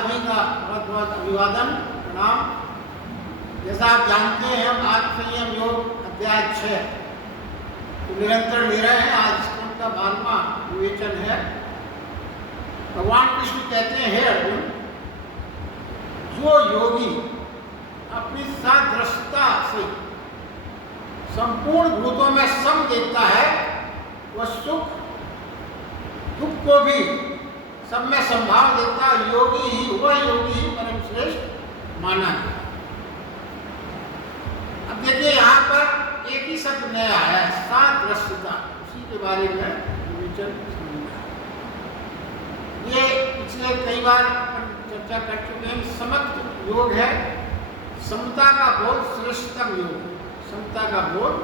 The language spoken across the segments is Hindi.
सभी का बहुत बहुत अभिवादन, प्रणाम। जैसा आप जानते हैं, हम आत्मसंयम योग अध्याय 6 तो निरंतर ले रहे हैं। आज का 12वां विवेचन है। भगवान कृष्ण कहते हैं, हे अर्जुन, जो योगी अपनी सादृश्यता से संपूर्ण भूतों में सम देखता है, वह सुख दुख को भी सब में संभाव देता योगी ही, वह योगी ही परम श्रेष्ठ माना है। अब देखिए, यहाँ पर एक ही शब्द नया है, सादृश्यता, उसी के बारे में विवेचन करना है। ये पिछले कई बार चर्चा कर चुके हैं। समत्व योग है, समता का बोध श्रेष्ठतम योग, समता का बोध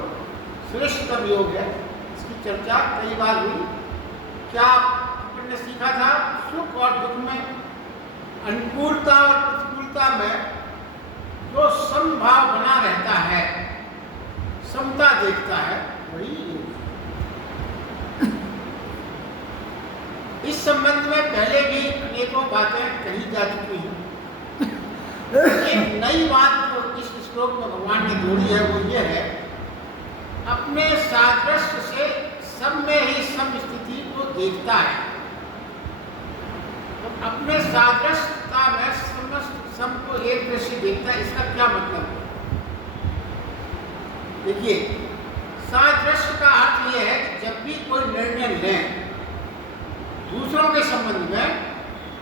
श्रेष्ठतम योग है। इसकी चर्चा कई बार हुई। क्या आपने सीखा था? सुख और दुख में, अनुकूलता और प्रतिकूलता में जो समभाव बना रहता है, समता देखता है, वही योग है। इस संबंध में पहले भी अनेकों बातें कही जा चुकी हैं। एक नई बात जो इस श्लोक में भगवान ने जोड़ी है, वो ये है, अपने सादृश्य से सब में ही सम स्थिति को देखता है। तो अपने सादृश्यता में समस्त सम को एक दृष्टि देखता है। इसका क्या मतलब है? देखिए, सादृश्य का अर्थ यह है कि जब भी कोई निर्णय लें दूसरों के संबंध में,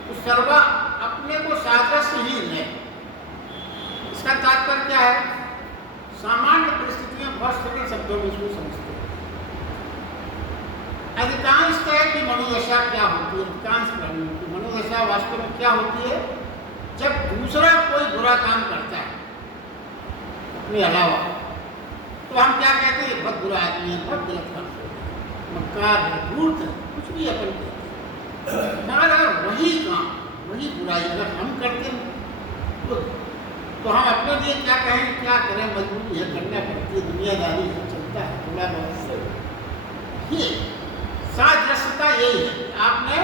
तो सर्वा अपने को सादृश्य ही लें। इसका तात्पर्य क्या है? सामान्य परिस्थिति में बहुत सरल शब्दों में इसको समझते हैं। अधिकांशतः की मनोदशा क्या होती है? अधिकांश प्राणियों की मनोदशा वास्तव में क्या होती है? जब दूसरा कोई बुरा काम करता है अपने अलावा, तो हम क्या कहते हैं? बहुत बुरा आदमी है, बहुत गलत काम कर रहा है, मक्कार है, धूर्त है, कुछ भी अपन कहते हैं। मगर अगर वही काम, वही बुराई अगर हम करते हैं, तो हम अपने लिए क्या कहें? क्या करें, मजबूरी है, करना पड़ती है, दुनियादारी है, चलता है थोड़ा बहुत। ये सादृश्यता यही है कि आपने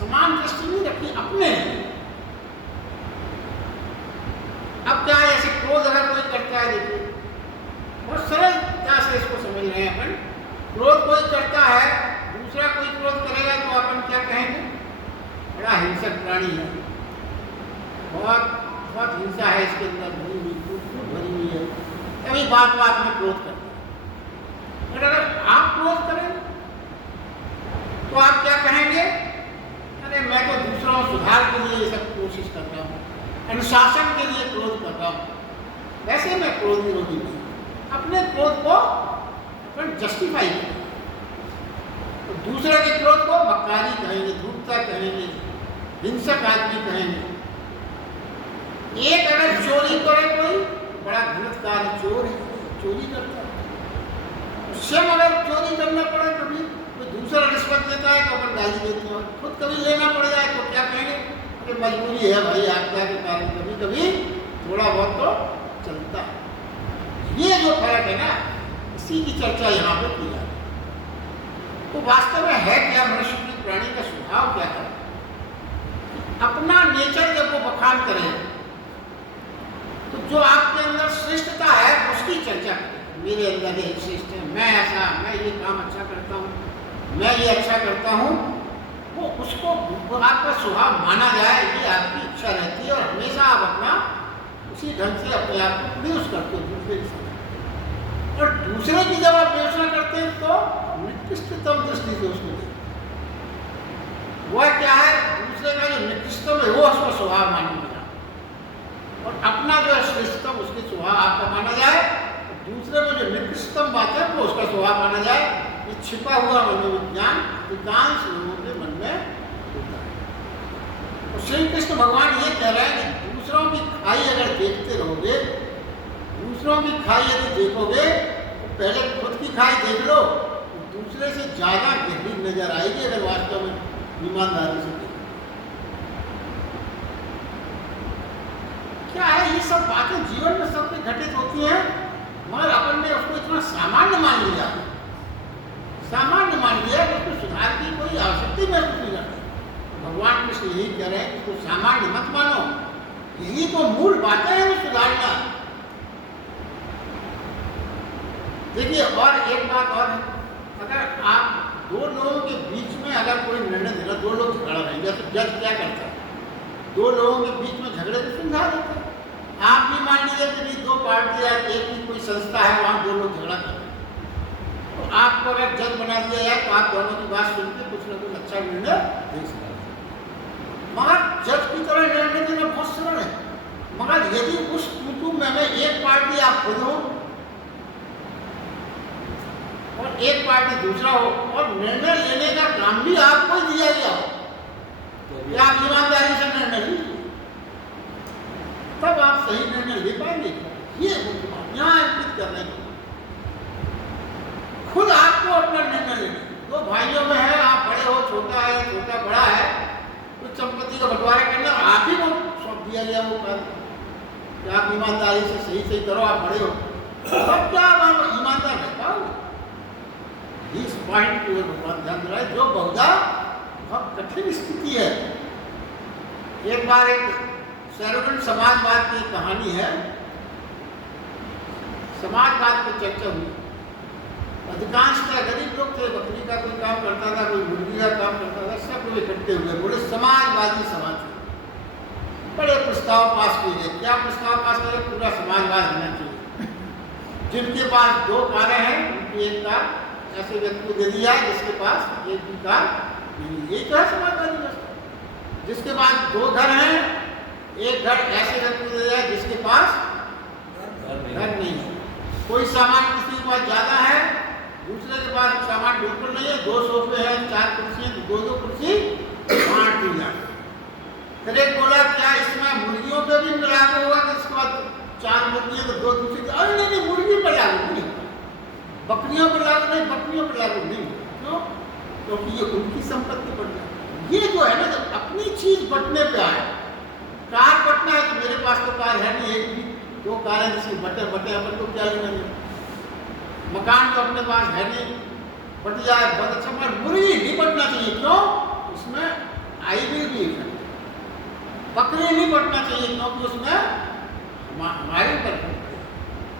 समान दृष्टि नहीं रखी अपने। अब क्या है, ऐसे क्रोध अगर कोई करता है, देखिए बहुत सरलता से इसको समझ रहे हैं अपन। क्रोध कोई करता है, दूसरा कोई क्रोध करेगा, तो अपन क्या कहेंगे? बड़ा हिंसक प्राणी है, बहुत बहुत हिंसा है इसके अंदर, भरी हुई, फूट भरी हुई है, कभी बात बात में क्रोध करता है। और अगर आप क्रोध करें तो आप क्या कहेंगे? अरे मैं तो दूसरों सुधार के लिए ये सब कोशिश कर रहा हूँ, अनुशासन के लिए क्रोध कर रहा हूँ, वैसे मैं क्रोध विरोधी नहीं। अपने क्रोध को अपन जस्टिफाई करें, तो दूसरे के क्रोध को मक्कारी कहेंगे, धूर्तता कहेंगे, हिंसक आदमी कहेंगे। एक अगर चोरी करे कोई, बड़ा गलत कार्य, चोर है, चोरी करता है, उससे अगर चोरी करना पड़े, कभी कोई दूसरा रिश्वत देता है तो अपन गाली देते हैं, खुद कभी लेना पड़ जाए तो क्या कहेंगे? कि मजबूरी है भाई, आपदा के कारण कभी कभी थोड़ा बहुत तो चलता है। ये जो फर्क है ना, इसी की चर्चा यहाँ पे की जाती है। तो वास्तव में है क्या? मनुष्य की प्राणी का स्वभाव क्या है? अपना नेचर जब वो बखान करे, तो जो आपके अंदर श्रेष्ठता है उसकी चर्चा करें। मेरे अंदर ये श्रेष्ठ है, मैं ऐसा, मैं ये काम अच्छा करता हूँ, मैं ये अच्छा करता हूँ, वो उसको वो आपका स्वभाव माना जाए, ये आपकी इच्छा रहती है। और हमेशा आप अपना उसी ढंग से अपने आप को प्रोड्यूस करते हो दूसरे के साथ। और दूसरे की जब आप विवेचना करते हैं तो निकृष्टतम दृष्टि से उसको देखते। वह क्या है? दूसरे का जो निकृष्टतम है वो उसका स्वभाव माना जाए, और अपना जो है श्रेष्ठतम उसके स्वभाव आपका माना जाए। दूसरे में जो निकृष्टतम बात है वो उसका स्वभाव माना जाए। ये छिपा हुआ मनोविज्ञान अधिकांश लोगों के मन में होता है। और श्री कृष्ण भगवान ये कह रहे हैं कि दूसरों की खाई अगर देखते रहोगे, दूसरों की खाई यदि देखोगे, तो पहले खुद की खाई देख लो, तो दूसरे से ज्यादा गहरी नजर आएगी अगर वास्तव में ईमानदारी से देखो। क्या है? ये सब बातें जीवन में सबके घटित होती हैं, मगर अपन ने उसको इतना सामान्य मान लिया, सामान्य मान लिया कि उसमें सुधार की कोई आवश्यकता महसूस नहीं करती। भगवान कृष्ण यही कह रहे हैं, इसको सामान्य मत मानो, यही तो मूल बातें हैं सुधारना। देखिए, और एक बात और है, अगर आप दो लोगों के बीच में अगर कोई निर्णय देना, दो लोग झगड़ रहे हैं, जैसे जज क्या करता है, दो लोगों के बीच में झगड़े को सुलझा देता है। आप भी मान लीजिए कि नहीं, दो पार्टियां, एक ही कोई संस्था है, वहां दो लोग झगड़ा कर रहे हैं, तो आपको अगर जज बना दिया जाए तो आप दोनों की बात सुन के कुछ ना कुछ अच्छा निर्णय दे सकते हैं। मगर जज की तरह निर्णय देना बहुत सरल है, मगर यदि उस कुटुंब में एक पार्टी आप खुद हो और एक पार्टी दूसरा हो और निर्णय लेने का काम भी आपको ही दिया गया हो, तो आप ईमानदारी से निर्णय लीजिए, तब आप सही निर्णय ले पाएंगे। ये यहाँ अंकित करने को खुद आपको अपना निर्णय लेना। दो भाइयों में है, आप बड़े हो, छोटा है, छोटा बड़ा है, कुछ संपत्ति का बंटवारा करना, आप ही को सौंप दिया गया वो कार्य, आप ईमानदारी से सही करो, आप बड़े हो, तब क्या आप ईमानदार रह पाओगे। इस पॉइंट को भगवान ध्यान रहा है, जो बहुधा बहुत कठिन स्थिति है। एक बार एक सैरोगन समाजवाद की कहानी है, समाजवाद पर चर्चा हुई, अधिकांशतः गरीब लोग थे, बकरी का कोई काम करता था, कोई मुर्गी का काम करता था, सब लोग इकट्ठे हुए, बोले समाजवादी समाज थे। बड़े प्रस्ताव पास किए गए। क्या प्रस्ताव पास किए? पूरा समाजवाद होना चाहिए। जिनके पास दो कारें हैं उनकी एक कार ऐसे व्यक्ति को दे दिया है जिसके पास एक भी कार नहीं। यही तो है समाजवादी व्यवस्था। जिसके पास दो घर हैं, एक घर ऐसे व्यक्ति को दे दिया है जिसके पास घर नहीं है। कोई सामान किसी के पास ज्यादा है, दूसरे के पास सामान बिल्कुल नहीं है, दो सोफे हैं, चार कुर्सी, दो कुर्सी बांट दी जाए। फिर एक बोला क्या इसमें मुर्गियों पे भी लागू होगा कि इसके बाद चार मुर्गियां तो दो दूसरी, अरे नहीं, मुर्गी पर लागू नहीं, बकरियों पर लागू नहीं, बकरियों पर लागू नहीं। क्यों? क्योंकि ये उनकी संपत्ति बढ़ जाती। ये जो है ना, जब अपनी चीज बंटने पे आए, कार बंटना है तो मेरे पास तो कार है नहीं, एक भी दो कारें जिसकी बटे अपन को क्या लेना है। मकान तो अपने पास है नहीं, बट जाए बहुत अच्छा, मगर मुर्गी नहीं बंटना चाहिए। क्यों? उसमें आई विल भी इफेक्ट। बकरी नहीं बंटना चाहिए क्योंकि उसमें हमारे ऊपर।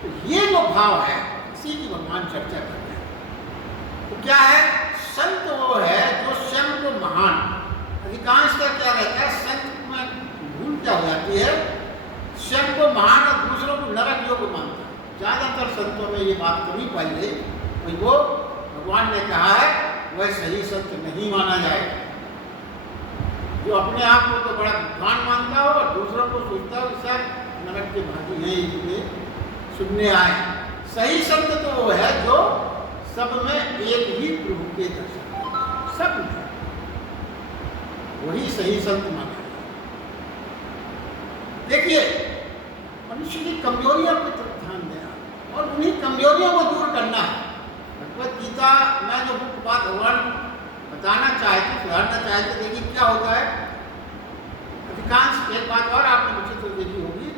तो ये जो भाव है, इसी की भगवान चर्चा करते हैं। तो क्या है? संत वो है जो स्वयं को महान, अधिकांश का क्या रहता है, संत में भूल क्या हो जाती है, स्वयं को महान और दूसरों को नरक योग्य मानता है। ज्यादातर संतों में ये बात कभी पाई गई, वही वो भगवान ने कहा है वह सही संत नहीं माना जाएगा। जो अपने आप को तो बड़ा विद्वान मानता हो और दूसरों को सोचता हो सब नरक के भागी हैं, इसलिए सुनने आए। सही संत तो वो है जो सब में एक ही प्रभु के दर्शन, सब में वही सही संत माना। देखिए, मनुष्य की कमजोरियों पर तरफ ध्यान देना और उन्हीं कमजोरियों को दूर करना है। भगवत गीता में जो मुख्य बात भगवान बताना चाहते, सुधारना चाहते, देखिए क्या होता है। अधिकांश एक बात और आपने मुझे तो देखी होगी,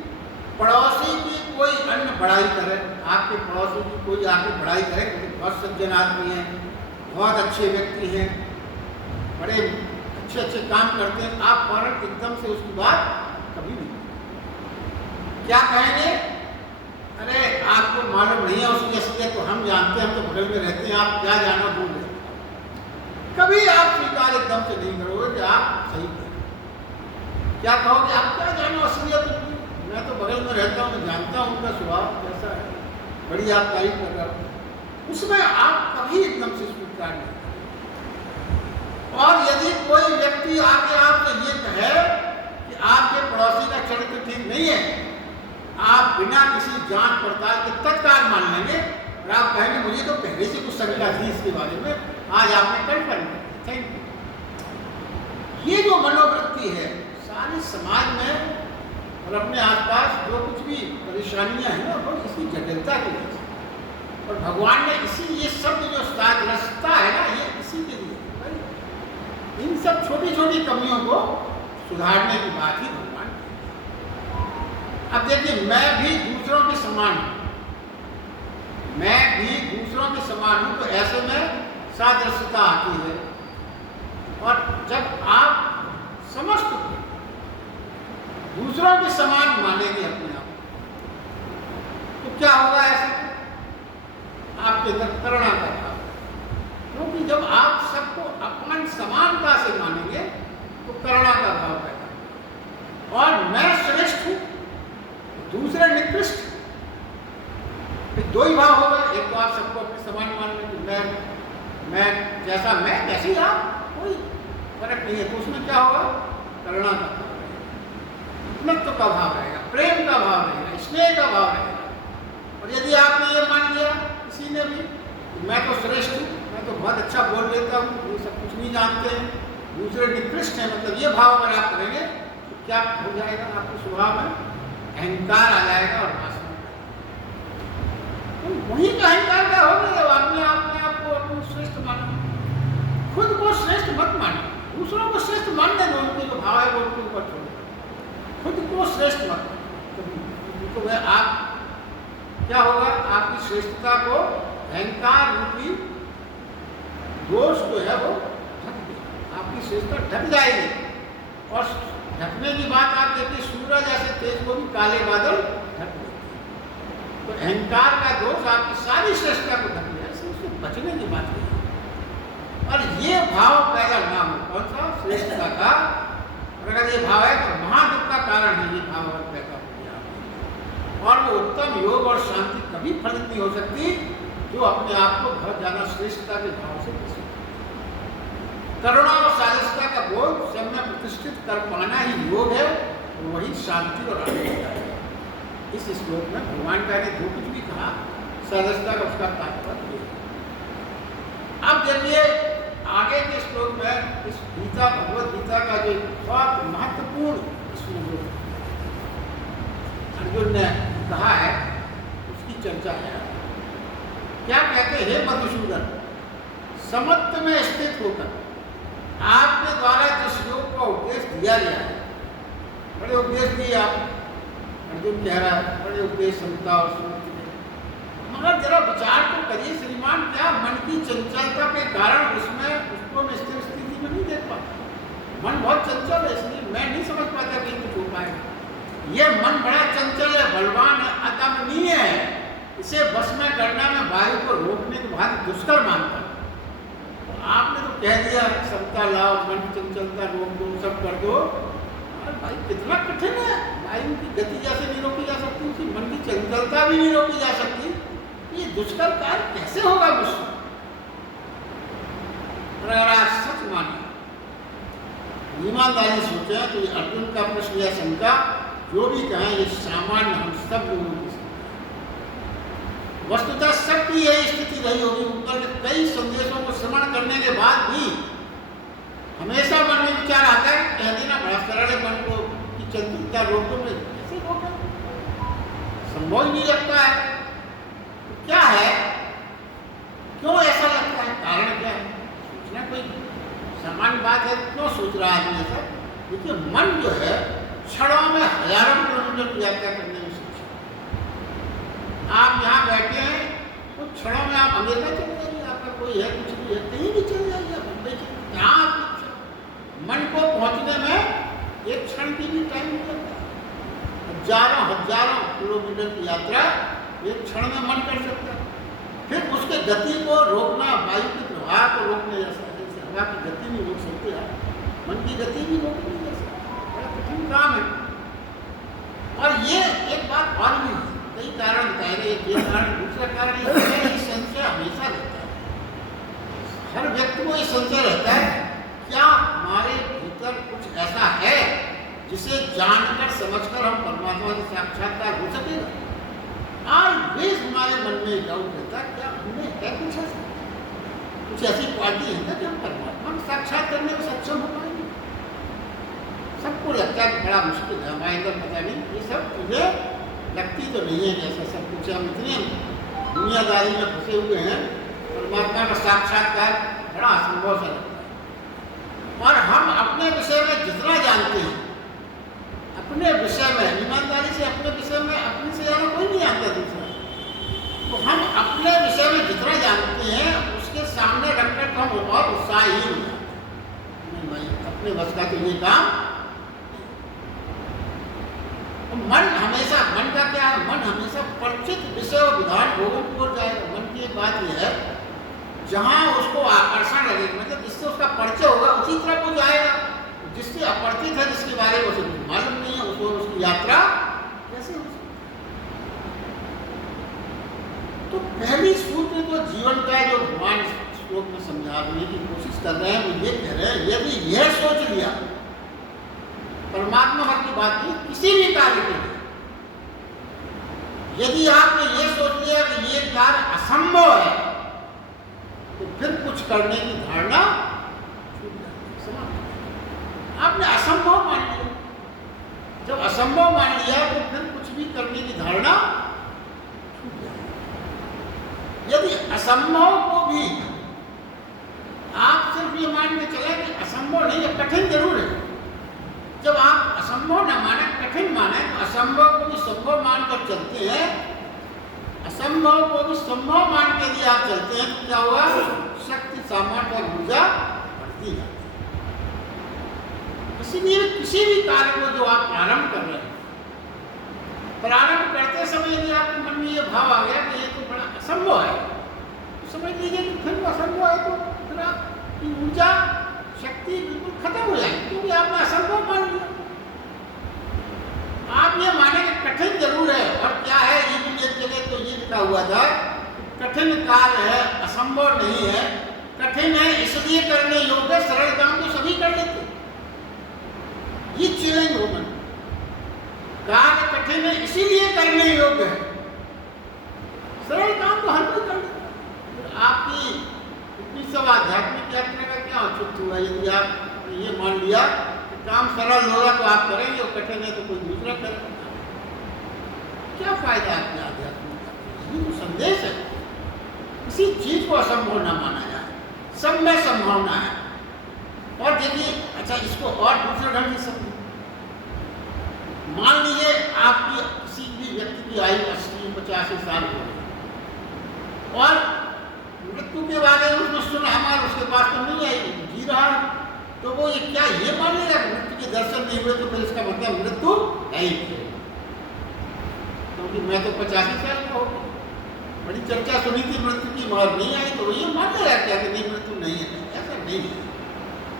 पड़ोसी की कोई अन्य बढ़ाई करे, आपके पड़ोसी की कोई आके बढ़ाई करे, क्योंकि बहुत सज्जन आदमी हैं, बहुत अच्छे व्यक्ति हैं, बड़े अच्छे अच्छे काम करते हैं, आप फौरन एकदम से उसकी बात कभी नहीं। क्या कहेंगे? अरे आपको मालूम नहीं है उसकी असलियत, तो हम जानते हैं, हम तो बगल में रहते हैं, आप क्या जाना भूल गए। कभी आप स्वीकार एकदम से नहीं करोगे कि आप सही करें। क्या कहोगे? आप क्या जानो असलियत, मैं तो बगल में रहता हूँ, मैं जानता हूँ उनका स्वभाव कैसा है, बड़ी आप तारीफ कर रहा हूँ। उसमें आप कभी एकदम से स्वीकार नहीं करें। और यदि कोई व्यक्ति आके आपसे ये कहे कि आपके पड़ोसी का चरित्र ठीक नहीं है, आप बिना किसी जांच पड़ताल के तत्काल मान लेंगे और आप कहेंगे मुझे तो पहले से कुछ शंका थी इसके बारे में, आज आपने कन्फर्म कर। Thank you. ये जो मनोवृत्ति है सारे समाज में और अपने आसपास जो कुछ भी परेशानियां हैं ना, वो इसकी जटिलता की वजह से। और भगवान ने इसी ये शब्द जो रास्ता है ना, ये इसी के लिए भाई इन सब छोटी छोटी कमियों को सुधारने की बात ही भगवान की। अब देखिए, मैं भी दूसरों के समान हूँ, मैं भी दूसरों के समान हूँ, तो ऐसे में सादृश्यता आती है। और जब आप समस्त को दूसरों के समान मानेंगे अपने आप, तो क्या होगा ऐसे? आपके अंदर करुणा का भाव, क्योंकि जब आप सबको अपन समानता से मानेंगे तो करुणा का भाव पैदा होगा। और मैं श्रेष्ठ हूं, दूसरे निकृष्ट, दो ही भाव होगा। एक तो आप सबको अपने समान मान लेंगे, मैं जैसा मैं वैसे ही आप, कोई फर्क नहीं है, तो उसमें क्या होगा? करुणा का भाव रहेगा, मित्र का भाव रहेगा, प्रेम का भाव रहेगा, स्नेह का भाव रहेगा। और यदि आपने ये मान लिया किसी ने भी, मैं तो श्रेष्ठ हूँ, मैं तो बहुत अच्छा बोल लेता हूँ, ये सब कुछ नहीं जानते हैं, दूसरे निकृष्ट हैं, मतलब ये भाव अगर आप करेंगे तो क्या हो जाएगा? आपके स्वभाव में अहंकार आ जाएगा और वासना। तो वही का अहंकार क्या हो गया? अपने आप को अपनी श्रेष्ठ मानो, खुद को श्रेष्ठ मत मानो, दूसरों को श्रेष्ठ मानने दो, उनके जो भाव है वो उनके ऊपर छोड़ो, खुद को श्रेष्ठ मत मानो। तो वह आप क्या होगा? आपकी श्रेष्ठता को अहंकार रूपी दोष जो है वो ढक देगा, आपकी श्रेष्ठता ढक जाएगी। और ढकने की बात आप देखिए, सूरज ऐसे तेज को भी काले बादल ढक देते हैं। तो अहंकार का दोष आपकी सारी श्रेष्ठता को ढक लिया, उससे बचने की बात नहीं। और ये भाव पैदा ना हो, कौन सा? श्रेष्ठता का। और अगर ये भाव है तो महादुख का कारण है, ये भाव पैदा हो गया। और वो उत्तम योग और शांति कभी फलित नहीं हो सकती जो अपने आप को बहुत ज्यादा श्रेष्ठता के भाव से किसी करुणा और सालिसता का बोध सब में प्रतिष्ठित कर पाना ही योग है, और वही शांति और आनंद है। इस श्लोक में भगवान का ने जो कुछ भी कहा सालिसता का, उसका तात्पर्य है। अब देखिए आगे के श्लोक में इस गीता, भगवत गीता का जो बहुत महत्वपूर्ण श्लोक अर्जुन ने कहा है, उसकी चर्चा है। क्या कहते हैं? मधुसूदन, समत्व में स्थित होकर आपके द्वारा जिस योग का उपदेश दिया गया है, बड़े उपदेश दिए आप, अर्जुन कह रहा है, बड़े उपदेश समता और सुमति, मगर जरा विचार तो करिए श्रीमान, क्या मन की चंचलता के कारण उसमें उसको मैं स्थिर स्थिति में नहीं देख पाता। मन बहुत चंचल है, इसलिए मैं नहीं समझ पाता कि कुछ हो पाएगा। ये मन बड़ा चंचल है, बलवान है, अदम्य है, इसे बस में करना में वायु को रोकने के बाद दुष्कर मानता है। तो आपने तो कह दिया समता लाओ, मन चंचलता रोक दो, सब कर दो। अरे भाई कितना कठिन है, वायु की गति जैसे नहीं रोकी जा सकती, उसी मन की चंचलता भी नहीं रोकी जा सकती, ये दुष्कर कार्य कैसे होगा मुझसे? अगर आप सच माने, ईमानदारी सोचे तो ये अर्जुन का प्रश्न या शंका जो भी कहें ये सामान्य हम सब लोगों की वस्तुतः सबकी यही स्थिति रही होगी। ऊपर के कई संदेशों को श्रवण करने के बाद भी हमेशा मन में विचार आता है, कह देना बड़ा सरल है, मन को की चंचलता रोको में कैसे रोका, संभव ही नहीं लगता है। तो क्या है, क्यों ऐसा लगता है, कारण क्या है? सोचना कोई सामान्य बात है, क्यों सोच रहा है आदमी ऐसा? देखिए मन जो है क्षणों में हजारों किलोमीटर की यात्रा करने में सक्षम। आप यहाँ बैठे हैं तो क्षणों में आप अमेरिका चले जाइए, आपका कोई है कुछ भी है, कहीं भी चले जाइए, मुंबई चले, यहाँ मन को पहुँचने में एक क्षण की भी टाइम नहीं लगता। हजारों किलोमीटर की यात्रा एक क्षण में मन कर सकता है। फिर उसके गति को रोकना, वायु के प्रवाह को रोकने जैसा, जैसे हवा की गति नहीं रोक सकते आप, मन की गति भी रोक नहीं जा सकती, बड़ा कठिन काम है। और ये एक बात और भी है, कई कारण बताए गए, ये कारण, दूसरा कारण ये संशय हमेशा रहता है, हर व्यक्ति को ये संशय रहता है, क्या हमारे भीतर कुछ ऐसा है जिसे जानकर समझकर हम परमात्मा के साक्षात्कार हो सकेगा? ऑलवेज हमारे मन में डाउट रहता है, क्या हमें है कुछ ऐसा, कुछ ऐसी क्वालिटी है ना कि हम परमात्मा को साक्षात करने में सक्षम हो पाएंगे? सबको लगता है कि बड़ा मुश्किल है, हमारे अंदर पता नहीं, ये सब चीजें लगती तो नहीं है जैसा सब कुछ। हम इतने दुनियादारी में फंसे हुए हैं, परमात्मा का साक्षात्कार बड़ा असंभव सा लगता है। और हम अपने विषय में जितना जानते हैं, अपने विषय में ईमानदारी से, अपने विषय में अपने से ज़्यादा कोई नहीं जानता दूसरा, तो हम अपने विषय में जितना जानते हैं उसके सामने रखकर तो हम बहुत उत्साही हो जाते हैं, नहीं भाई अपने बस का तो ये काम। मन हमेशा, मन का क्या है, मन हमेशा परिचित विषय और विधान भोगों की ओर जाएगा। मन की एक बात यह है, जहाँ उसको आकर्षण लगेगा, मतलब जिससे उसका परिचय होगा उसी तरफ वो जाएगा। जिससे अपरिचित है, जिसके बारे में उसे कुछ मालूम नहीं है, उसको उसकी यात्रा कैसे हो सकती। तो पहली सूत्र तो जीवन का जो भगवान श्लोक में समझाने की कोशिश कर रहे हैं, वो ये कह रहे हैं, यदि यह सोच लिया, परमात्मा भर की बात नहीं, किसी भी कार्य के लिए यदि आपने ये सोच लिया कि ये कार्य असंभव है, तो फिर कुछ करने की धारणा छूट जाती है। आपने असंभव मान लिया, जब असंभव मान लिया तो फिर कुछ भी करने की धारणा छूट जाती है। यदि असंभव को भी आप सिर्फ ये मान के चले कि असंभव नहीं है, कठिन जरूर है, जब आप असंभव न माने, कठिन माने, तो असंभव को भी संभव मानकर चलते हैं, असंभव को भी संभव मान के यदि आप चलते हैं तो क्या हुआ, शक्ति, सामर्थ्य और ऊर्जा बढ़ती जाती है। इसीलिए किसी भी कार्य को जो आप प्रारंभ कर रहे हैं, प्रारंभ करते समय यदि आपके मन में ये भाव आ गया कि ये तो बड़ा असंभव है, तो समझ लीजिए कि फिर वो असंभव है, तो फिर आपकी ऊर्जा, शक्ति बिल्कुल खत्म हो जाएगी, क्योंकि आपने असंभव मान लिया। आप ये माने कि कठिन जरूर है, और क्या है, ये भी एक जगह तो ये लिखा हुआ था, कठिन कार्य है, असंभव नहीं है, कठिन है इसलिए करने योग्य, सरल काम तो सभी कर लेते। ये चैलेंज होगा, कार्य कठिन है इसीलिए करने योग्य है, सरल काम तो हर कोई कर लेता। आपकी इतनी सब आध्यात्मिक यात्रा का क्या औचित्य हुआ, यदि आप ये मान लिया कि काम सरल होगा तो आप करेंगे, और कठिन है तो कोई दूसरा करेगा, क्या फायदा आपके आध्यात्मिक यात्रा। ये तो संदेश है, किसी चीज को असंभव न माना जाए, सब में संभावना है। और देखिए, अच्छा इसको और दूसरे ढंग से समझिए, मान लीजिए आपकी किसी भी व्यक्ति की आयु 80-85 साल हो गई, और मृत्यु के बारे में उसने सुना, हमारा उसके पास तो नहीं आई, जी रहा, तो वो ये क्या ये मान लेगा कि मृत्यु के दर्शन नहीं हुए तो फिर इसका मतलब मृत्यु नहीं है, क्योंकि मैं तो 85 साल का हो, बड़ी चर्चा सुनी थी मृत्यु की, मगर नहीं आई, तो ये मान लेगा क्या कि नहीं मृत्यु नहीं है। ऐसा नहीं है,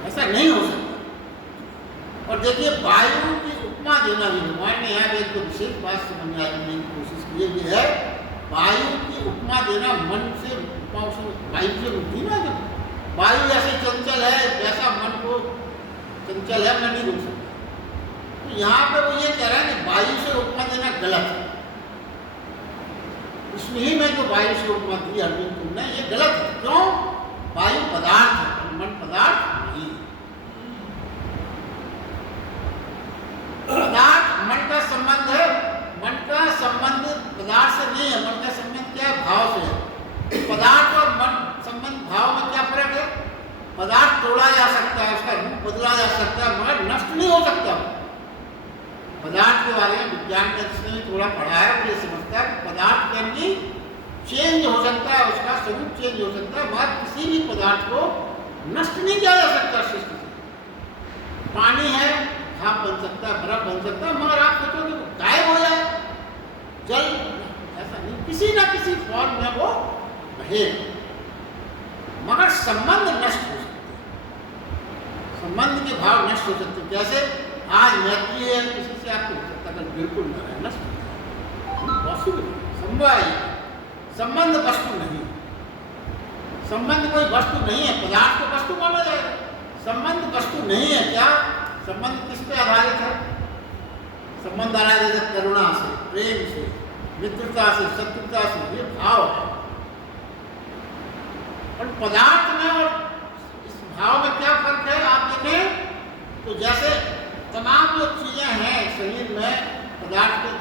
ऐसा नहीं हो सकता। और देखिए, वायु की उपमा देना भी भगवान ने यहाँ एक तो विशेष बात समझने की कोशिश की है, वायु की उपमा देना मन से, वायु से रुकती ना, जब वायु ऐसे चंचल है, जैसा मन को चंचल है, मैं नहीं रुक सकता। तो यहाँ पे वो ये कह रहा है कि वायु से उपमा देना गलत है। इसमें ही मैं जो वायु से उपमा दी अर्जुन तुमने, ये गलत है। क्यों? वायु पदार्थ है, मन पदार्थ नहीं। पदार्थ मन का संबंध है, मन का संबंध पदार्थ से नहीं है, मन का संबंध क्या है, भाव से है। पदार्थ और मन संबंध, भाव में क्या फर्क है? पदार्थ तोड़ा जा सकता है, उसका रूप बदला जा सकता है, मगर नष्ट नहीं हो सकता। पदार्थ के बारे में विज्ञान का जिसने थोड़ा पढ़ा है वो ये समझता है कि पदार्थ कैन भी चेंज हो सकता है, उसका स्वरूप चेंज हो सकता है, मगर किसी भी पदार्थ को नष्ट नहीं किया जा सकता सृष्टि से। पानी है, भाप बन सकता है, बर्फ बन सकता है, मगर आप सोचो कि गायब हो जाए, जल, ऐसा नहीं, किसी ना किसी फॉर्म में वो रहेगा, मगर संबंध नष्ट हो सकते हैं, संबंध के भाव नष्ट हो सकते हैं। कैसे? आज मैत्री है किसी से, आपको हो सकता है बिल्कुल न रहे, नष्ट पॉसिबल, संभव है। संबंध वस्तु नहीं, संबंध कोई वस्तु नहीं है, पदार्थ को वस्तु माना जाएगा, संबंध वस्तु नहीं है। क्या संबंध किस पे आधारित है? संबंध आधारित है करुणा से, प्रेम से, मित्रता से, शत्रुता से, ये भाव है। और पदार्थ में और इस भाव में क्या फर्क है? आप देखें तो जैसे तमाम जो चीजें हैं शरीर में पदार्थ के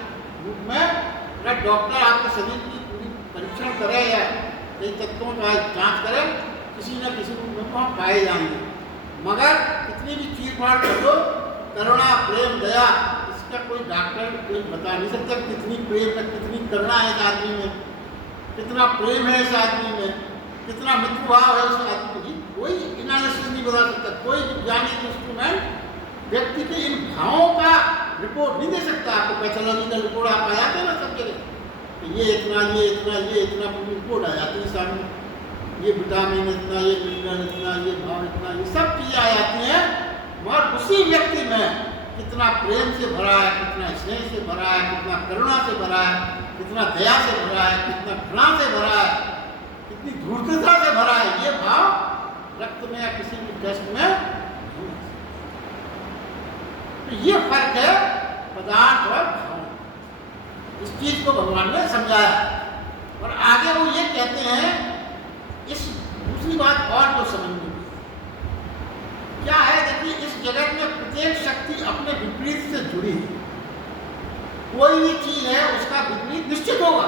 रूप में, अगर डॉक्टर आपके शरीर की पूरी परीक्षण करे या कई तत्वों का जांच करे, किसी न किसी रूप में वहाँ पाए जाएंगे, मगर कितनी भी चीर फाड़ कर दो, करुणा, प्रेम, दया, इसका कोई डॉक्टर कोई बता नहीं सकता कितनी प्रेम है, कितनी करुणा है इस आदमी में, कितना प्रेम है इस आदमी में, कितना मित्रभाव है उस आदमी में, कोई एनालिसिस नहीं बता सकता, कोई वैज्ञानिक इंस्ट्रूमेंट व्यक्ति के इन भावों का रिपोर्ट नहीं दे सकता। आपको पैथोलॉजिकल रिपोर्ट आप आ जाते हैं ना सब जगह, ये इतना ये इतना ये इतना रिपोर्ट आ जाती है सामने, ये विटामिन इतना, ये मिनरल इतना, ये भाव इतना, ये सब चीज़ें आ जाती हैं। मगर उसी व्यक्ति में कितना प्रेम से भरा है, कितना स्नेह से भरा है, कितना करुणा से भरा है, कितना दया से भरा है, कितना घृणा से भरा है, कितनी धूर्तता से भरा है, ये भाव रक्त में या किसी भी टेस्ट में नहीं है। तो ये फर्क है पदार्थ और भाव। इस चीज को भगवान ने समझाया और आगे वो ये कहते हैं, इस दूसरी बात और जो समझ में क्या है, देखिए इस जगत में प्रत्येक शक्ति अपने विपरीत से जुड़ी है। कोई भी चीज है उसका विपरीत निश्चित होगा।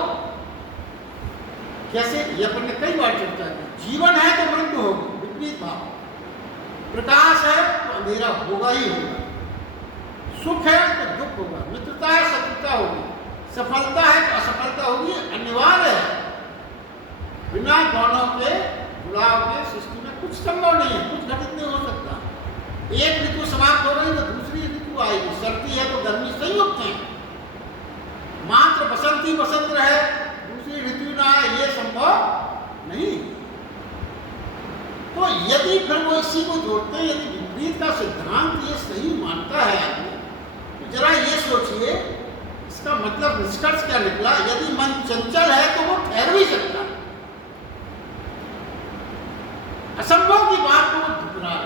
कैसे, ये अपन ने कई बार चर्चा की। जीवन है तो मृत्यु होगी, विपरीत भाव। प्रकाश है तो अंधेरा होगा ही होगा। सुख है तो दुख होगा, मित्रता है शत्रुता होगी, सफलता है तो असफलता होगी, अनिवार्य है। बिना दोनों के जुड़ाव के सृष्टि में कुछ संभव नहीं है, कुछ घटित नहीं हो सकता। एक ऋतु समाप्त हो गई तो दूसरी ऋतु आएगी, सर्दी है तो गर्मी संयुक्त है। मात्र बसंत ही बसंत रहे, दूसरी ऋतु ना आए, ये संभव नहीं। तो यदि फिर वो इसी को जोड़ते हैं, यदि विपरीत का सिद्धांत ये सही मानता है आदमी, तो जरा ये सोचिए इसका मतलब निष्कर्ष क्या निकला। यदि मन चंचल है तो वो ठहर भी सकता है, असंभव की बात को वो ठुकरा रहा है,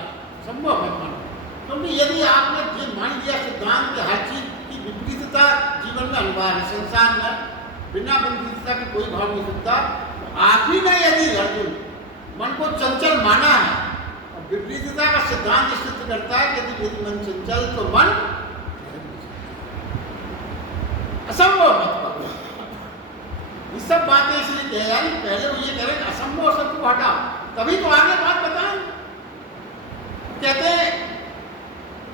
संभव है मानो। क्योंकि यदि आपने ये मान लिया सिद्धांत के हर चीज की विपरीतता जीवन में अनिवार्य है, संसार में बिना विपरीतता के कोई भाव नहीं सकता, तो आप ही ने यदि अर्जुन मन को चंचल माना है और विपरीतता का सिद्धांत सिद्ध करता है कि यदि मन चंचल तो मन असंभव मत करो। ये सब बातें इसलिए कह यानी पहले वो ये कह रहे हैं असंभव शब्द को हटाओ, तभी तो आगे बात बताएं। कहते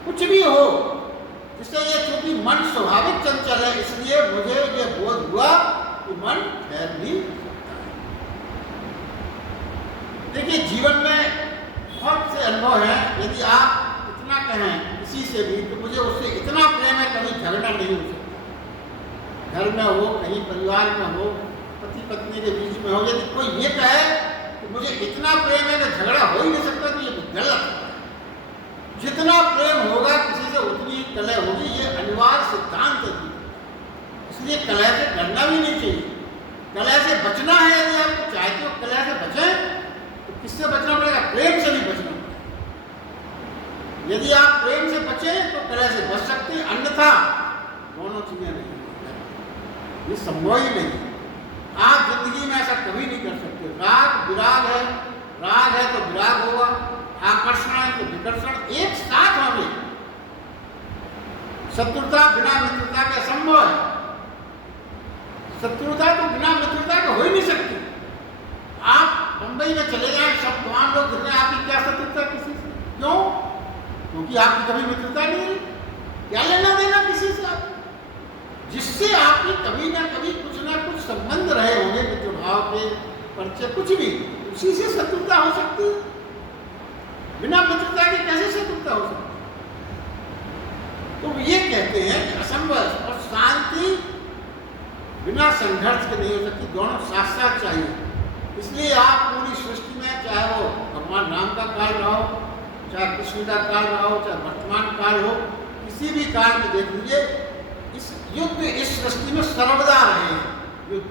कुछ भी हो जिससे ये, चूंकि मन स्वाभाविक चंचल है इसलिए मुझे ये बोध हुआ कि मन ठहर भी सकता है। देखिए जीवन में बहुत से अनुभव हैं। यदि आप इतना कहें किसी से भी तो मुझे उससे इतना प्रेम है, कभी झगड़ा नहीं हो सकता। घर में हो, कहीं परिवार में हो, पति पत्नी के बीच में हो, यदि कोई ये कहे कि मुझे इतना प्रेम है कि झगड़ा हो ही नहीं सकता, तो ये गलत है। जितना प्रेम होगा किसी से उतनी कलह होगी, ये अनिवार्य सिद्धांत है। इसलिए कलह से डरना भी नहीं चाहिए। कलह से बचना है, यदि आप चाहते हो कलह से बचें तो किससे बचना पड़ेगा? प्रेम से भी बचना पड़ेगा। यदि आप प्रेम से बचें तो कलह से बच सकते हैं, अन्यथा दोनों चीजें नहीं, ये संभव ही नहीं। आप जिंदगी में ऐसा कभी नहीं कर सकते। राग विराग है, राग है तो विराग होगा, आकर्षण है तो विकर्षण एक साथ होंगे। शत्रुता बिना मित्रता के असंभव है। शत्रुता तो बिना मित्रता के हो ही नहीं सकती। आप मुंबई में चले जाएं, सब तमाम लोग जितने, आपकी क्या शत्रुता किसी से? क्यों? क्योंकि आपकी कभी मित्रता नहीं है। क्या लेना देना किसी से? आप जिससे आपकी कभी ना कभी कुछ ना कुछ संबंध रहे होंगे, मित्र भाव के परिचय, कुछ भी, उसी से शत्रुता हो सकती है। बिना मित्रता के कैसे शत्रुता हो सकती? तो ये कहते हैं कि असंभव। और शांति बिना संघर्ष के नहीं हो सकती, दोनों साथ साथ चाहिए। इसलिए आप पूरी सृष्टि में, चाहे वो भगवान राम का काल रहा हो, चाहे कृष्ण का काल रहा हो, चाहे वर्तमान काल हो, किसी भी काल में देख लीजिए, इस युद्ध इस सृष्टि में सर्वदा रहे हैं। युद्ध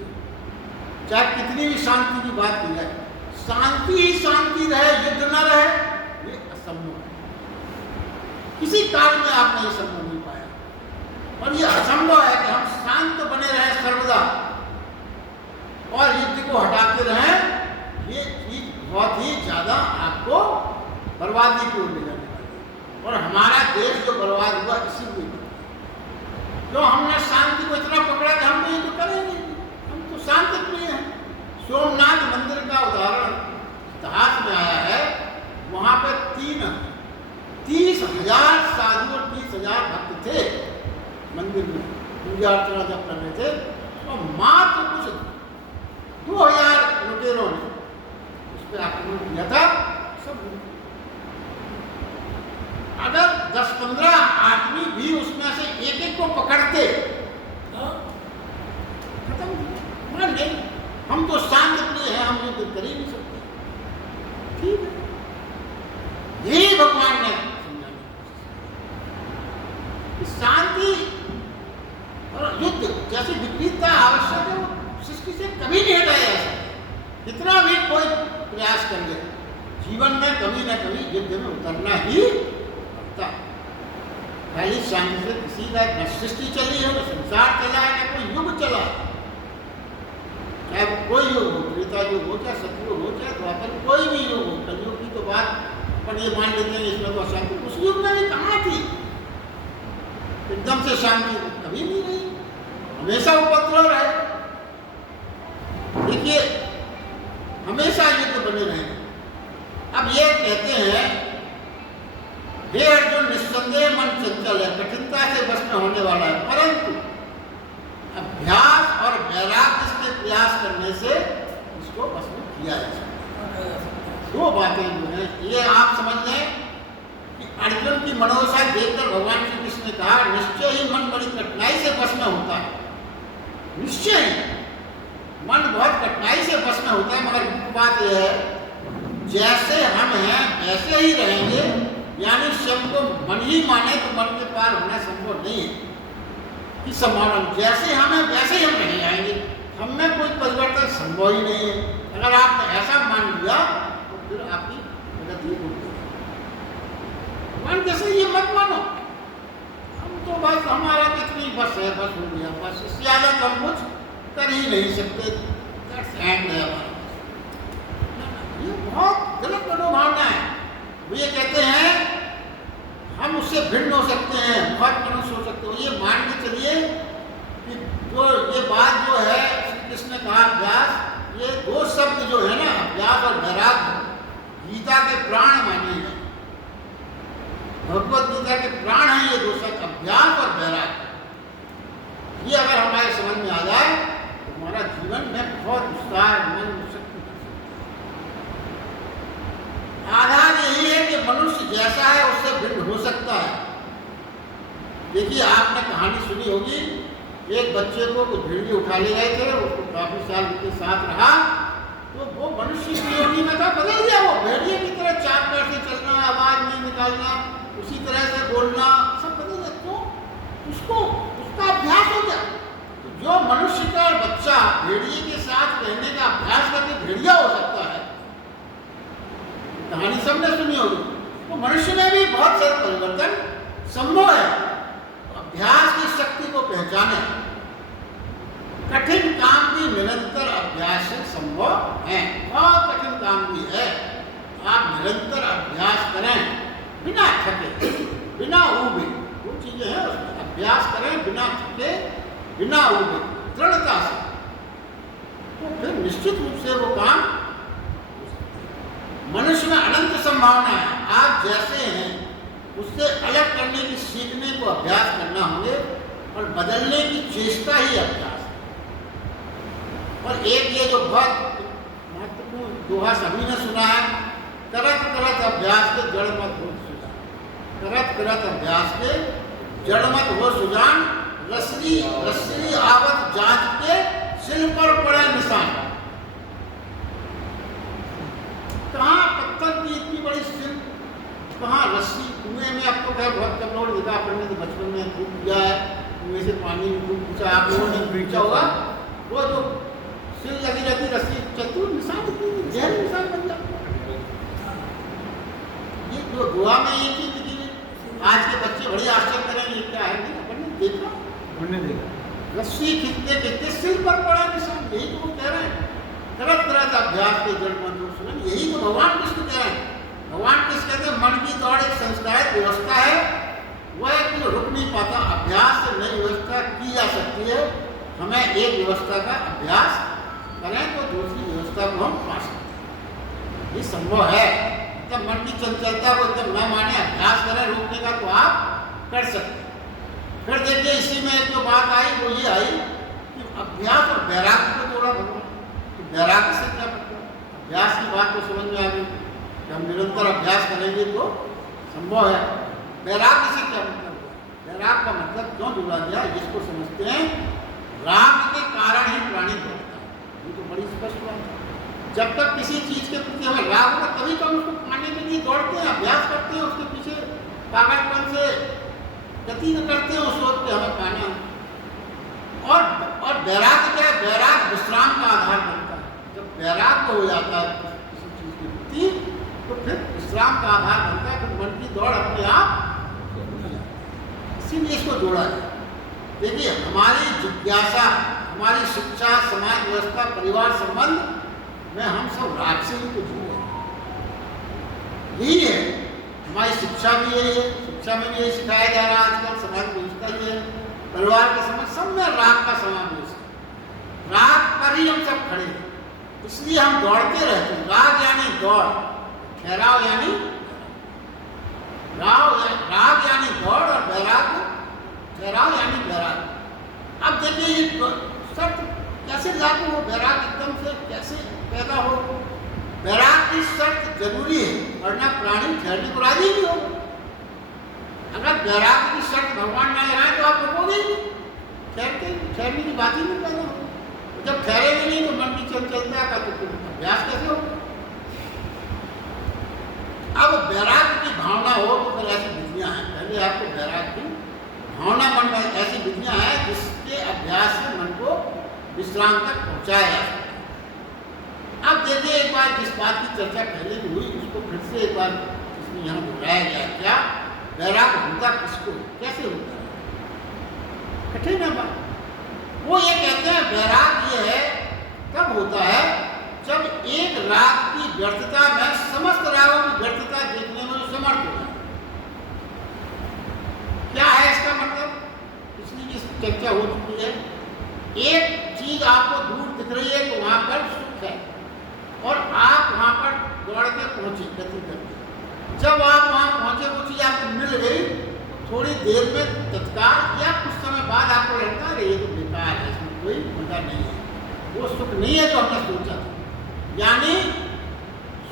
चाहे कितनी भी शांति की बात की जाए, शांति ही शांति रहे, युद्ध न रहे, ये असंभव है। किसी काल में आपने ये संभव नहीं पाया। और ये असंभव है कि हम शांत बने रहे सर्वदा और युद्ध को हटाते रहे। ये चीज बहुत ही ज्यादा आपको बर्बादी की ओर ले जाने वाली है। और हमारा देश जो बर्बाद हुआ इसीलिए, तो हमने शांति को इतना पकड़ा कि हम तो ये तो करेंगे, हम तो शांति प्रिय हैं। सोमनाथ मंदिर का उदाहरण इतिहास में आया है। वहां पे 30,000 साधु और 30,000 भक्त थे मंदिर में, पूजा अर्चना जब कर रहे थे। और मात्र कुछ 2,000 लुटेरों ने उस पर आक्रमण किया था। सब अगर 10-15 आदमी भी उसमें से एक को पकड़ते खत्म मान नहीं, हम तो शांत प्रिय हैं, हम युद्ध कर ही नहीं सकते। ठीक है, यही भगवान ने समझाने की शांति और युद्ध जैसी विपरीतता आवश्यक है, वो सृष्टि से कभी नहीं हटाया जा सकता। कितना भी कोई प्रयास कर ले, जीवन में कभी न कभी युद्ध में उतरना ही पड़ता। पहली शांति से किसी का न सृष्टि चली है, न संसार चला है, न कोई युग चला है। चाहे कोई युग हो, त्रेता युग हो, चाहे सतयुग हो, चाहे द्वापर, कोई भी युग हो। कलयुग की तो बात पर ये मान लेते हैं इसमें तो अशांति, उस युग में भी कहाँ थी? एकदम से शांति कभी नहीं रही, हमेशा उपद्रव रहे। देखिए, हमेशा युद्ध बने रहे। अब ये कहते हैं, हे अर्जुन, निस्संदेह मन चंचल है, कठिनता से बस में होने वाला है, परंतु अभ्यास और वैराग्य से प्रयास करने से इसको बस में किया जा सकता है। दो बातें जो है ये आप समझ लें कि अर्जुन की मनोदशा देखकर भगवान श्री कृष्ण ने कहा, निश्चय ही मन बड़ी कठिनाई से बस में होता है। निश्चय ही मन बहुत कठिनाई से बस में होता है, मगर बात यह है जैसे हम हैं वैसे ही रहेंगे, यानी सबको मन ही माने तो मन के पार होना संभव नहीं है। कि संभावना जैसे हम हैं वैसे ही हम नहीं आएंगे, हम में कोई परिवर्तन संभव ही नहीं है। अगर आपने ऐसा मान लिया तो फिर आपकी प्रगति होगी। भगवान जैसे ये मत मानो, हम तो बस हमारा कितनी बस है, बस हो गया, बस इससे ज्यादा तो हम कुछ कर ही नहीं सकते। ये बहुत गलत मनोभावना है। वो ये कहते हैं हम उससे भिन्न हो सकते हैं, बहुत मनुष्य हो सकते हो। ये मान के चलिए कि जो ये बात जो है श्री कृष्ण ने कहा अभ्यास, ये दो शब्द जो है ना, अभ्यास और वैराग्य, गीता के प्राण माने हैं, भगवत गीता के प्राण हैं ये दो शब्द, अभ्यास और वैराग्य। ये अगर हमारे समझ में आ जाए तो हमारा जीवन में बहुत उत्साह, मन, शक्ति। आधार यही है कि मनुष्य जैसा है उससे भिन्न हो सकता है। देखिए, आपने कहानी सुनी होगी, एक बच्चे को कुछ भेड़िए उठा ले गए थे, उसको काफी साल उनके साथ रहा, तो वो मनुष्य की योनि में था, बदल गया। वो भेड़िए की तरह चार पैर से चलना, आवाज नहीं निकालना, उसी तरह से बोलना, सब बदल गया। तो उसको उसका अभ्यास हो गया। तो जो मनुष्य का बच्चा भेड़िए के साथ रहने का अभ्यास करके भेड़िया हो सकता है, कहानी सबने सुनी होगी, तो मनुष्य में भी बहुत सारे परिवर्तन संभव है। अभ्यास की शक्ति को पहचाने, कठिन काम भी निरंतर अभ्यास से संभव है। बहुत कठिन काम भी है, आप निरंतर अभ्यास करें बिना थके, बिना ऊबे, वो चीजें हैं उसमें। अभ्यास करें बिना थके, बिना ऊबे, दृढ़ता से, तो फिर निश्चित रूप से वो काम। मनुष्य में अनंत संभावना है। आप जैसे हैं उससे अलग करने की, सीखने को अभ्यास करना होंगे, और बदलने की चेष्टा ही अभ्यास है। और एक ये जो बहुत महत्वपूर्ण दोहा सभी ने सुना है, करत करत अभ्यास के जड़ मत हो सुजान। करत करत अभ्यास के जड़ मत हो सुजान, रसरी रसरी आवत जांच के सिल पर पड़े निशान। कहाँ पत्थर की इतनी बड़ी सिल, कहाँ रस्सी, कुएं में। आपको खैर बहुत कम लोग देखा, आपने तो बचपन में खूब किया है, कुएं से पानी में खूब पूछा, आप लोगों ने पूछा होगा। वो जो सिल लगी रहती रस्सी, चतुर निशान, इतनी गहरी निशान बन जाता। ये जो गोवा में ये चीज दिखी, आज के बच्चे बड़ी आश्चर्य करेंगे, क्या है? अपन ने देखा, रस्सी खींचते खींचते सिल पर पड़ा निशान। यही तो वो कह रहे हैं, करत करत अभ्यास के जड़ मत हो सुजान। यही तो भगवान कृष्ण कह रहे हैं। भगवान कृष्ण कहते हैं मन की दौड़ एक संस्कारित व्यवस्था है, वह एक रुक नहीं पाता। अभ्यास से नई व्यवस्था की जा सकती है। हमें एक व्यवस्था का अभ्यास करें तो दूसरी व्यवस्था को हम पा सकते हैं, ये संभव है। तब मन की चंचलता को एकदम न माने, अभ्यास करें रोकने का, तो आप कर सकते हैं। फिर देखिए, इसी में एक जो बात आई वो ये आई कि अभ्यास और वैराग्य को तोड़ा भगवान। तो वैराग्य से क्या मतलब? अभ्यास की बात तो समझ में आ गई, कि हम निरंतर अभ्यास करेंगे तो संभव है। वैराग्य से क्या मतलब है? वैराग का मतलब क्यों जोड़ा गया इसको समझते हैं। राग के कारण ही प्राणी दौड़ता है, ये तो बड़ी स्पष्ट बात है। जब तक किसी चीज के प्रति हमें राग होगा तभी तो हम उसको पाने के लिए दौड़ते हैं, अभ्यास करते हैं, उसके पीछे पागलपन से गति करते हैं उस वक्त हमें पाना है। और वैराग्य क्या है? वैराग विश्राम का आधार बनता है। जब वैराग्य हो जाता है किसी चीज के प्रति तो फिर विश्राम का आधार बनता है, फिर मन की दौड़ अपने आप इसीलिए इसको जोड़ा जाए। देखिए हमारी जिज्ञासा, हमारी शिक्षा, समाज व्यवस्था, परिवार संबंध में हम सब राग से ही तो जुड़े हैं। यही है हमारी शिक्षा भी यही है, शिक्षा में भी यही सिखाया जा रहा है आजकल, समाज व्यवस्था ये है, परिवार के समझ सब में राग का समावेश है। राग पर ही हम सब खड़े हैं, इसलिए हम दौड़ते रहते हैं। राग यानी दौड़, ठहराव यानी राग यानी दौड़ और वैराग्य ठहराव यानी वैराग। अब देखिए ये शर्त कैसे लागू हो, वैराग एकदम से कैसे पैदा हो? वैराग की शर्त जरूरी है वरना प्राणी ठहरने को राजी नहीं हो। अगर वैराग की शर्त भगवान ना लगाए तो आप रुकोगे ही नहीं, ठहरने की बात ही नहीं पैदा हो। तो जब ठहरेंगे नहीं तो मन की चंचलता का तो अभ्यास कैसे हो? अब वैराग की भावना हो तो फिर ऐसी विधियां हैं। पहले आपको वैराग की भावना मन में ऐसी विधियां हैं जिसके अभ्यास से मन को विश्राम तक पहुंचाया जा सकता है। अब देखिए एक बार जिस बात की चर्चा पहले भी हुई उसको फिर से एक बार इसमें यहाँ दोहराया गया। क्या वैराग होता किसको, कैसे होता है? कठिन है बात। वो ये कहते हैं वैराग ये है कब होता है जब एक राग की व्यर्थता में समस्त रागों की व्यर्थता देखने में समर्थ हो जाए। क्या है इसका मतलब? पिछली भी चर्चा हो चुकी है। एक चीज आपको दूर दिख रही है तो वहां पर सुख है और आप वहां पर दौड़ के पहुंचे गति करके। जब आप वहां पहुंचे वो चीज आपको मिल गई थोड़ी देर में तत्काल या कुछ समय बाद आपको लगता है ये तो बेकार है, इसमें कोई मजा नहीं है, वो सुख नहीं है जो हमने सोचा था। यानी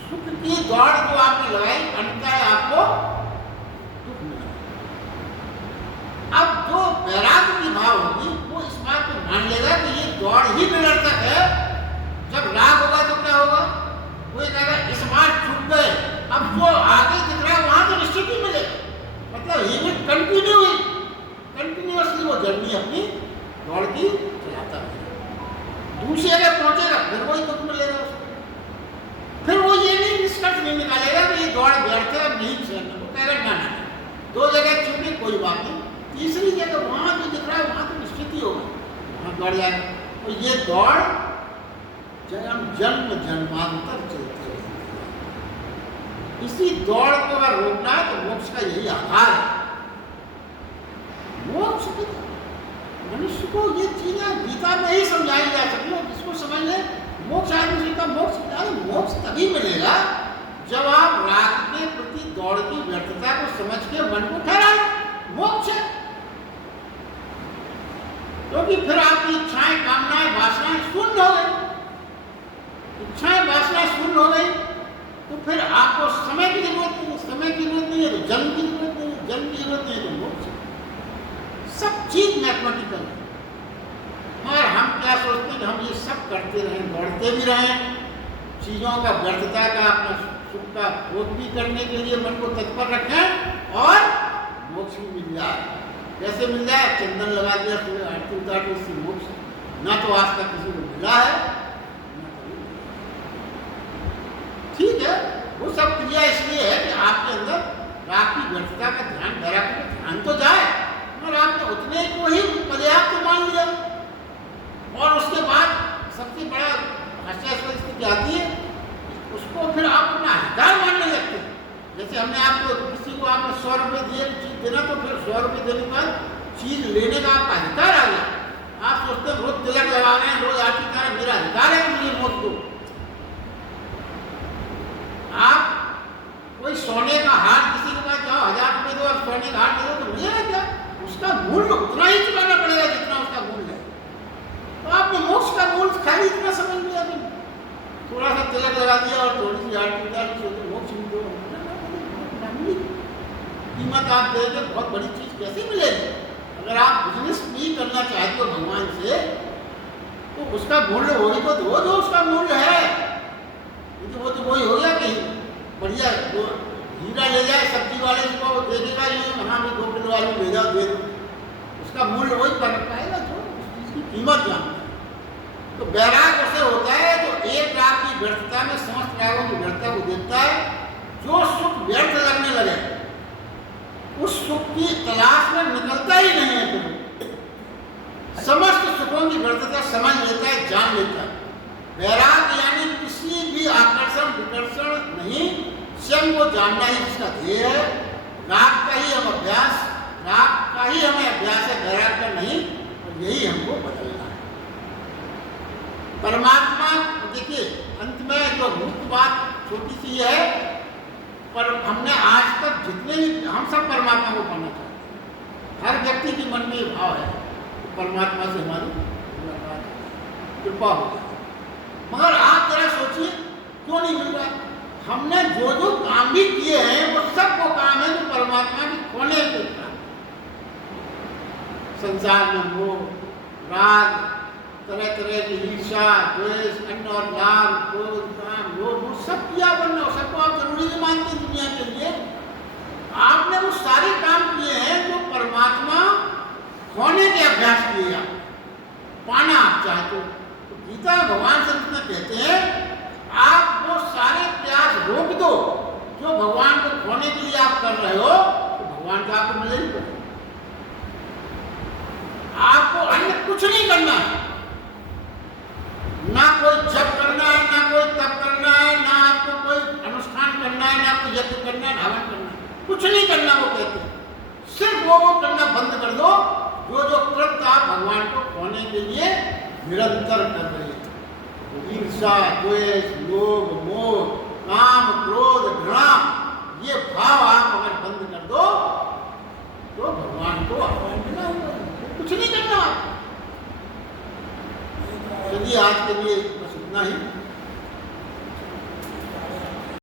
सुख की दौड़ जो आपने लगाई अंततः आपको दुख मिला। अब जो वैराग्य की भाव होगी वो इस बात को मान लेगा कि ये दौड़ ही निरर्थक है। जब राग होगा तो क्या होगा? वो कहेगा इस बार छूट गए, अब जो आगे दिख रहा है वहां तो निश्चित ही मिलेगा। मतलब ये भी कंटिन्यूअसली वो जर्नी अपनी दौड़ की चलाता है। दूसरी जगह पहुंचेगा फिर वही दुख मिलेगा उसको। फिर वो ये नहीं निष्कर्ष नहीं निकालेगा कि ये दौड़ व्यर्थ है, अब नहीं चलना। वो कहेगा ना, दो जगह छूटी कोई बात नहीं, तीसरी जगह वहां जो दिख रहा है वहां तो निश्चित ही होगा, वहां दौड़ जाएगा। और ये दौड़ जन्म जन्मांतर चलती है। इसी दौड़ को अगर रोकना है तो मोक्ष का यही आधार है। मोक्ष मनुष्य को ये चीजें गीता में ही समझाई जा सकती है। जिसको समझ ले मोक्ष आदमी का मोक्ष तभी मिलेगा जब आप राग के प्रति दौड़ की व्यर्थता को समझ के मन को ठहराए। मोक्ष है क्योंकि फिर आपकी इच्छाएं, कामनाएं, वासनाएं शून्य हो गई। इच्छाएं, वासनाएं शून्य हो गई तो फिर आपको समय की जरूरत नहीं है। समय की जरूरत नहीं है तो जन्म की जरूरत नहीं है, जन्म की जरूरत नहीं है तो मोक्ष। सब चीज मैथमेटिकल है। मगर हम क्या सोचते हैं कि हम ये सब करते रहें, दौड़ते भी रहें, चीजों का व्यर्थता का अपना सुख का भोग भी करने के लिए मन को तत्पर रखें और मोक्ष भी मिल जाए। कैसे मिल जाए? चंदन लगा दिया, सुबह आरती उतार के उससे मोक्ष ना तो आज तक किसी को मिला है ना कभी मिला। ठीक है, वो सब क्रिया इसलिए है कि आपके अंदर राग की व्यर्थता का ध्यान, वैराग्य का ध्यान तो जाए, और आपने उतने को ही पर्याप्त मान लिया। और उसके बाद सबसे बड़ा हास्यास्पद स्थिति आती है, उसको फिर आप अपना अधिकार मानने लगते हैं। जैसे हमने आपको किसी को आपने 100 रुपये दिए चीज देना, तो फिर 100 रुपये देने के बाद चीज लेने का आपका अधिकार आ गया। आप सोचते हैं रोज तिलक लगा रहे हैं, रोज आरती कर रहे हैं, मेरा अधिकार है मुझे मोक्ष दो। आप कोई सोने का हार किसी के पास जाओ, 1000 रुपये दो, अब सोने का हार दे दो तो मिलेगा क्या? उसका मूल्य उतना ही चुकाना पड़ेगा जितना उसका मूल्य है। तो आपने मोक्ष का मूल्य खाली इतना समझ लिया कि थोड़ा सा तिलक लगा दिया और थोड़ी सी आरती उतारी तो मोक्ष कीमत आप देंगे, बहुत बड़ी चीज़ कैसे मिलेगी? अगर आप बिजनेस भी करना चाहते हो भगवान से, तो उसका मूल्य वही तो दो जो उसका मूल्य है। वो तो वही हो गया कि बढ़िया वो हीरा ले जाए सब्जी वाले को, वो दे देगा, ये हाँ भी 2 किलो आलू ले जाओ दे दो, उसका मूल्य वही कर पाएगा जो उस चीज़ की कीमत जानता है। तो बैराग उसे होता है जो एक राग की व्यर्थता में समस्त रागों की व्यर्थता को देखता है। जो सुख व्यर्थ लगने लगे उस सुख की तलाश में निकलता ही नहीं है कोई, समस्त सुखों की व्यर्थता समझ लेता है, जान लेता है। वैराग यानी किसी भी आकर्षण विकर्षण नहीं, स्वयं को जानना ही जिसका ध्येय है। राग का ही हम अभ्यास, राग का ही हमें अभ्यास है, वैराग का नहीं, और यही हमको बदलना है। परमात्मा देखिए अंत में जो मुख्य बात छोटी सी है, पर हमने आज तक जितने भी हम सब परमात्मा को पाना चाहते हैं, हर व्यक्ति के मन में ये भाव है कि परमात्मा से हमारी मुलाकात कृपा हो जाए। मगर आप जरा सोचिए क्यों नहीं मिल रहा? हमने जो जो काम भी किए हैं वो सब वो काम है जो परमात्मा के खोने के काम। संसार में मोह, राग, तरह तरह की ईर्ष्या, द्वेष, अन्य और लाभ, क्रोध, काम, लोभ, वो सब किया बनना, सबको आप जरूरी नहीं मानते दुनिया के लिए। आपने वो सारे काम किए हैं जो परमात्मा खोने के अभ्यास किए आप पाना आप चाहते हो। तो गीता भगवान संत में कहते हैं आप वो सारे प्रयास रोक दो जो भगवान को खोने के लिए आप कर रहे हो, तो भगवान का आपको मिले नहीं करेगा। आपको अन्य कुछ नहीं करना है, ना कोई जप करना है, ना कोई तप करना है, ना आपको कोई अनुष्ठान करना है, ना कोई यज्ञ करना है, धावन करना है, कुछ नहीं करना। वो कहते हैं सिर्फ वो करना बंद कर दो जो जो कृत्य आप भगवान को खोने के लिए निरंतर कर रहे हैं। ईर्ष्या, द्वेष, लोभ, मोह, काम, क्रोध, घृणा, ये भाव आप अगर बंद कर दो तो भगवान को आह्वान देना होगा, कुछ नहीं करना। चलिए आज के लिए बस इतना ही।